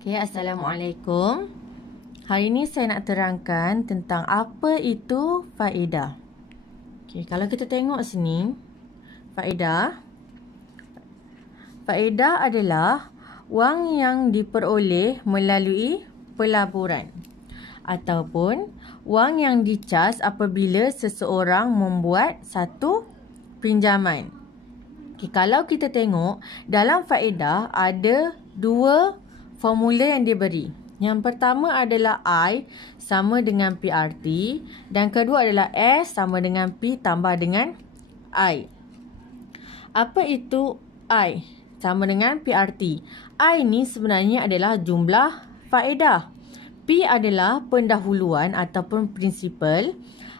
Okay, Assalamualaikum. Hari ini saya nak terangkan tentang apa itu faedah. Okay, kalau kita tengok sini, faedah adalah wang yang diperoleh melalui pelaburan ataupun wang yang dicas apabila seseorang membuat satu pinjaman. Okay, kalau kita tengok dalam faedah ada dua formula yang diberi. Yang pertama adalah I sama dengan PRT dan kedua adalah S sama dengan P tambah dengan I. Apa itu I sama dengan PRT? I ni sebenarnya adalah jumlah faedah. P adalah pendahuluan ataupun prinsipal.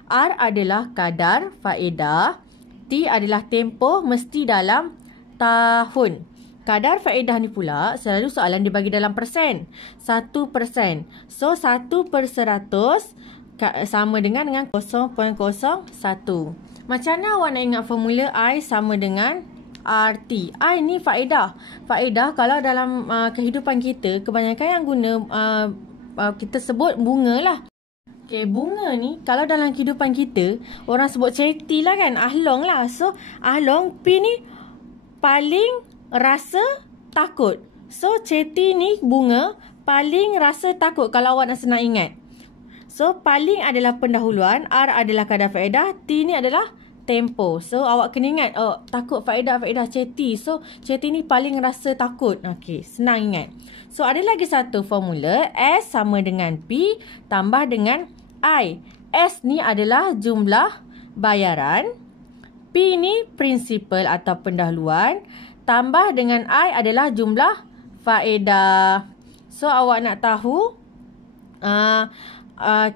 R adalah kadar faedah. T adalah tempoh mesti dalam tahun. Kadar faedah ni pula selalu soalan dibagi dalam persen. 1%. So 1/100 sama dengan 0.01. Macam mana awak nak ingat formula I sama dengan RT? I ni faedah. Faedah kalau dalam kehidupan kita kebanyakan yang guna kita sebut bunga lah. Okay, bunga ni kalau dalam kehidupan kita orang sebut charity lah kan, ahlong lah. So ahlong P ni paling rasa takut. So charity ni bunga paling rasa takut kalau awak nak senang ingat. So paling adalah pendahuluan, R adalah kadar faedah, T ni adalah tempo. So awak kena ingat, takut faedah charity. So charity ni paling rasa takut. Okey, senang ingat. So ada lagi satu formula, S sama dengan P tambah dengan I. S ni adalah jumlah bayaran, P ni prinsipal atau pendahuluan, tambah dengan I adalah jumlah faedah. So awak nak tahu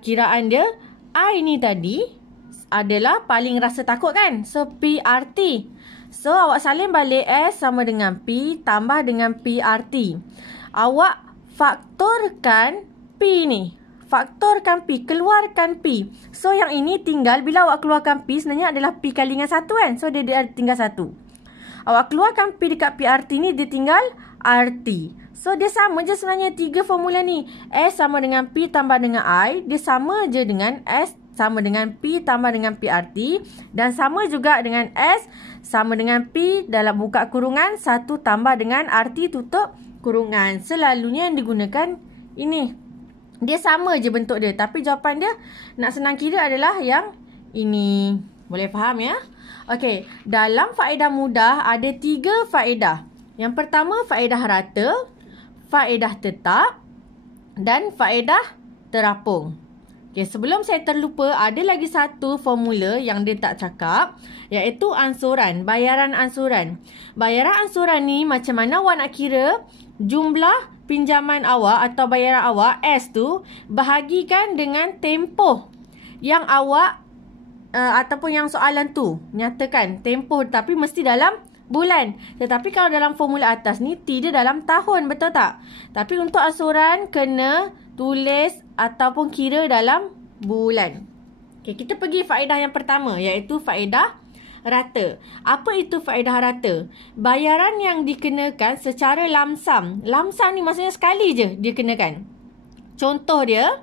kiraan dia, I ni tadi adalah paling rasa takut kan? So PRT. So awak salin balik S sama dengan P tambah dengan PRT. Awak faktorkan P ni. Faktorkan P, keluarkan P. So yang ini tinggal, bila awak keluarkan P sebenarnya adalah P kali dengan 1 kan? So dia tinggal 1. Awak keluarkan P dekat PRT ni, dia tinggal RT. So dia sama je sebenarnya 3 formula ni. S sama dengan P tambah dengan I. Dia sama je dengan S sama dengan P tambah dengan PRT. Dan sama juga dengan S sama dengan P dalam buka kurungan 1 tambah dengan RT tutup kurungan. Selalunya yang digunakan ini. Dia sama je bentuk dia. Tapi jawapan dia nak senang kira adalah yang ini. Boleh faham ya? Okey. Dalam faedah mudah ada 3 faedah. Yang pertama faedah rata, faedah tetap dan faedah terapung. Okey, sebelum saya terlupa, ada lagi satu formula yang dia tak cakap, iaitu ansuran, bayaran ansuran. Bayaran ansuran ni macam mana awak nak kira jumlah pinjaman awak atau bayaran awak, S tu, bahagikan dengan tempoh yang awak ataupun yang soalan tu nyatakan tempoh, tapi mesti dalam bulan. Tetapi kalau dalam formula atas ni T dia dalam tahun, betul tak? Tapi untuk ansuran kena tulis ataupun kira dalam bulan. Okay, kita pergi faedah yang pertama, iaitu faedah rata. Apa itu faedah rata? Bayaran yang dikenakan secara lamsam. Lamsam ni maksudnya sekali je dia kenakan. Contoh dia,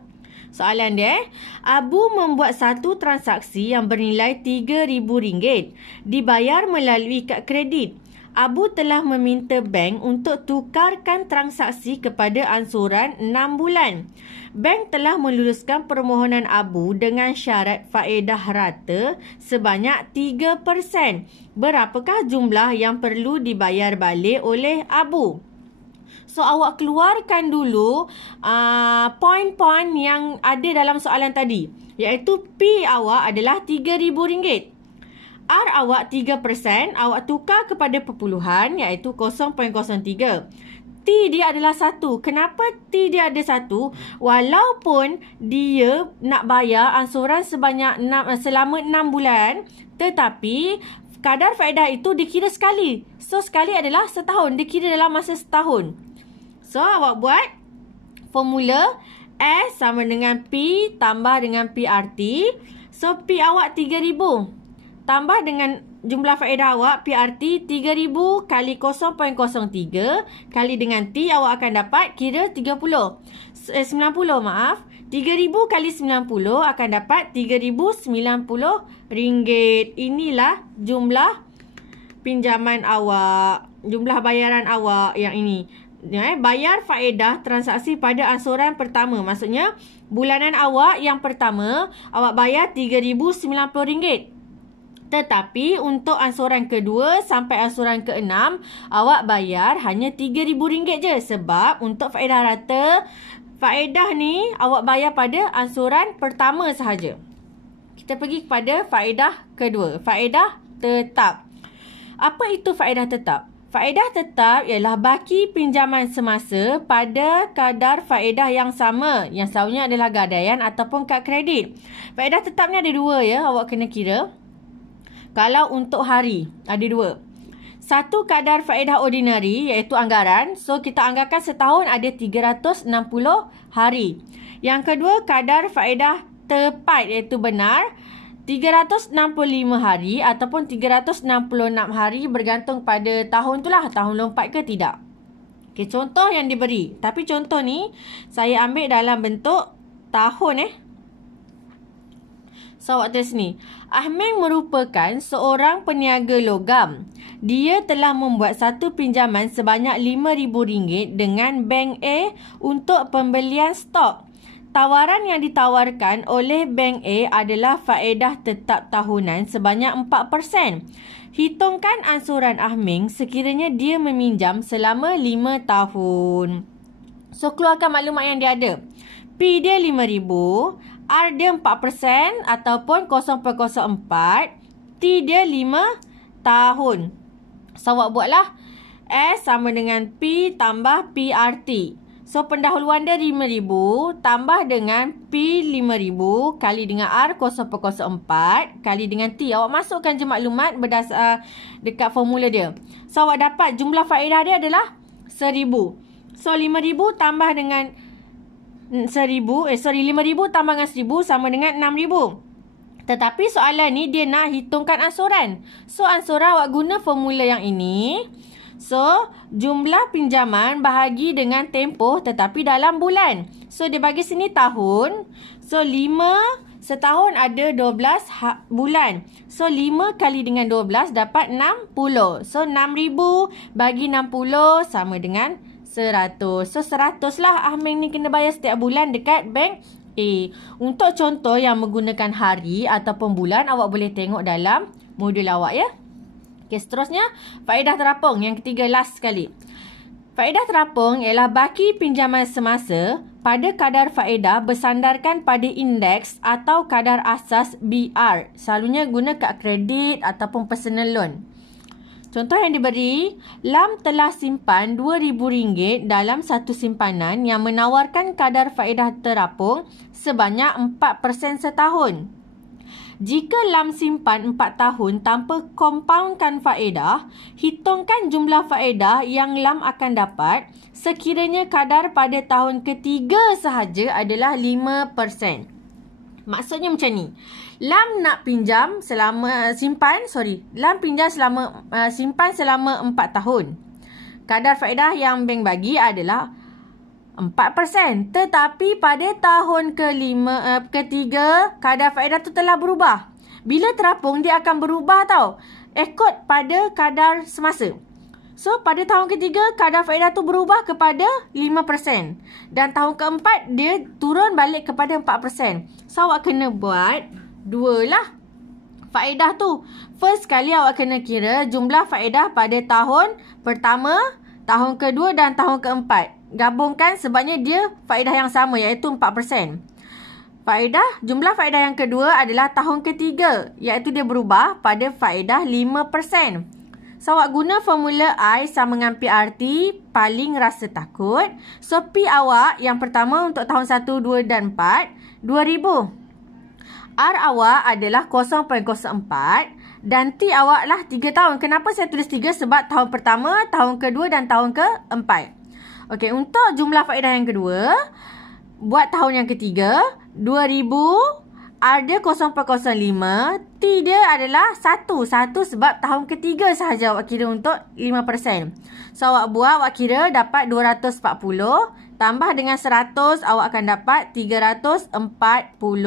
soalan dia, Abu membuat satu transaksi yang bernilai RM3,000 dibayar melalui kad kredit. Abu telah meminta bank untuk tukarkan transaksi kepada ansuran 6 bulan. Bank telah meluluskan permohonan Abu dengan syarat faedah rata sebanyak 3%. Berapakah jumlah yang perlu dibayar balik oleh Abu? So awak keluarkan dulu poin-poin yang ada dalam soalan tadi, iaitu P awak adalah RM3,000. R awak 3%, awak tukar kepada perpuluhan, iaitu 0.03. T dia adalah 1. Kenapa T dia ada 1? Walaupun dia nak bayar ansuran selama 6 bulan, tetapi kadar faedah itu dikira sekali. So sekali adalah setahun, dikira dalam masa setahun. So awak buat formula S sama dengan P tambah dengan PRT. So P awak 3,000 tambah dengan jumlah faedah awak PRT 3000 kali 0.03 kali dengan T, awak akan dapat kira 90 maaf. 3000 kali 90 akan dapat 3090 ringgit. Inilah jumlah pinjaman awak, jumlah bayaran awak yang ini. Bayar faedah transaksi pada ansuran pertama. Maksudnya bulanan awak yang pertama awak bayar RM3090. Tetapi untuk ansuran kedua sampai ansuran keenam awak bayar hanya RM3000 je. Sebab untuk faedah rata, faedah ni awak bayar pada ansuran pertama sahaja. Kita pergi kepada faedah kedua, faedah tetap. Apa itu faedah tetap? Faedah tetap ialah baki pinjaman semasa pada kadar faedah yang sama. Yang selalunya adalah gadaian ataupun kad kredit. Faedah tetap ni ada dua ya, awak kena kira. Kalau untuk hari, ada dua. Satu kadar faedah ordinari iaitu anggaran. So, kita anggarkan setahun ada 360 hari. Yang kedua, kadar faedah tepat iaitu benar. 365 hari ataupun 366 hari bergantung pada tahun tu lah. Tahun lompat ke tidak. Okay, contoh yang diberi. Tapi contoh ni saya ambil dalam bentuk tahun So, awak tulis ni. Ahmeng merupakan seorang peniaga logam. Dia telah membuat satu pinjaman sebanyak RM5,000 dengan Bank A untuk pembelian stok. Tawaran yang ditawarkan oleh Bank A adalah faedah tetap tahunan sebanyak 4%. Hitungkan ansuran Ahmeng sekiranya dia meminjam selama 5 tahun. So, keluarkan maklumat yang dia ada. P dia RM5,000, R dia 4% ataupun 0.04, T dia 5 tahun. So, awak buatlah S sama dengan P tambah PRT. So, pendahuluan dia RM5,000 tambah dengan P RM5,000 kali dengan R 0.04 kali dengan T. Awak masukkan je maklumat berdasar dekat formula dia. So, awak dapat jumlah faedah dia adalah RM1,000. So, RM5,000 tambah dengan RM5,000 tambah dengan RM1,000 sama dengan RM6,000. Tetapi soalan ni dia nak hitungkan ansuran. So, ansuran awak guna formula yang ini. So, jumlah pinjaman bahagi dengan tempoh tetapi dalam bulan. So, dia bagi sini tahun. So, 5 setahun ada 12 bulan. So, 5 kali dengan 12 dapat 60. So, 6,000 bagi 60 sama dengan 100. So, 100 lah Ahmeng ni kena bayar setiap bulan dekat Bank A. Untuk contoh yang menggunakan hari ataupun bulan, awak boleh tengok dalam modul awak ya. Okay, seterusnya, faedah terapung. Yang ketiga, last sekali. Faedah terapung ialah baki pinjaman semasa pada kadar faedah bersandarkan pada indeks atau kadar asas BR. Selalunya guna kad kredit ataupun personal loan. Contoh yang diberi, Lam telah simpan RM2,000 dalam satu simpanan yang menawarkan kadar faedah terapung sebanyak 4% setahun. Jika Lam simpan 4 tahun tanpa kompaunkan faedah, hitungkan jumlah faedah yang Lam akan dapat sekiranya kadar pada tahun ketiga sahaja adalah 5%. Maksudnya macam ni. Lam nak pinjam simpan selama 4 tahun. Kadar faedah yang bank bagi adalah 4%. Tetapi pada tahun ketiga, kadar faedah tu telah berubah. Bila terapung, dia akan berubah tau. Ikut pada kadar semasa. So, pada tahun ketiga, kadar faedah tu berubah kepada 5%. Dan tahun keempat, dia turun balik kepada 4%. So, awak kena buat 2 lah faedah tu. First kali awak kena kira jumlah faedah pada tahun pertama, tahun kedua dan tahun keempat. Gabungkan sebabnya dia faedah yang sama iaitu 4%. Jumlah faedah yang kedua adalah tahun ketiga iaitu dia berubah pada faedah 5%. So, awak guna formula I sama dengan PRT paling rasa takut. So, P awak yang pertama untuk tahun 1, 2 dan 4, 2,000. R awak adalah 0.04 dan T awak lah 3 tahun. Kenapa saya tulis 3? Sebab tahun pertama, tahun kedua dan tahun keempat. Okey, untuk jumlah faedah yang kedua, buat tahun yang ketiga, 2,000 ada 0.05. T dia adalah 1. 1 sebab tahun ketiga sahaja awak kira untuk 5%. So, awak buat, awak kira dapat 240. Tambah dengan 100, awak akan dapat RM340.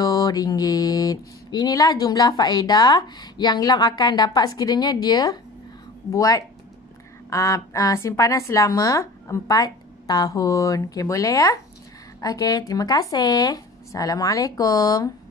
Inilah jumlah faedah yang Ilham akan dapat sekiranya dia buat simpanan selama 4 tahun. Okey, boleh ya? Okey, terima kasih. Assalamualaikum.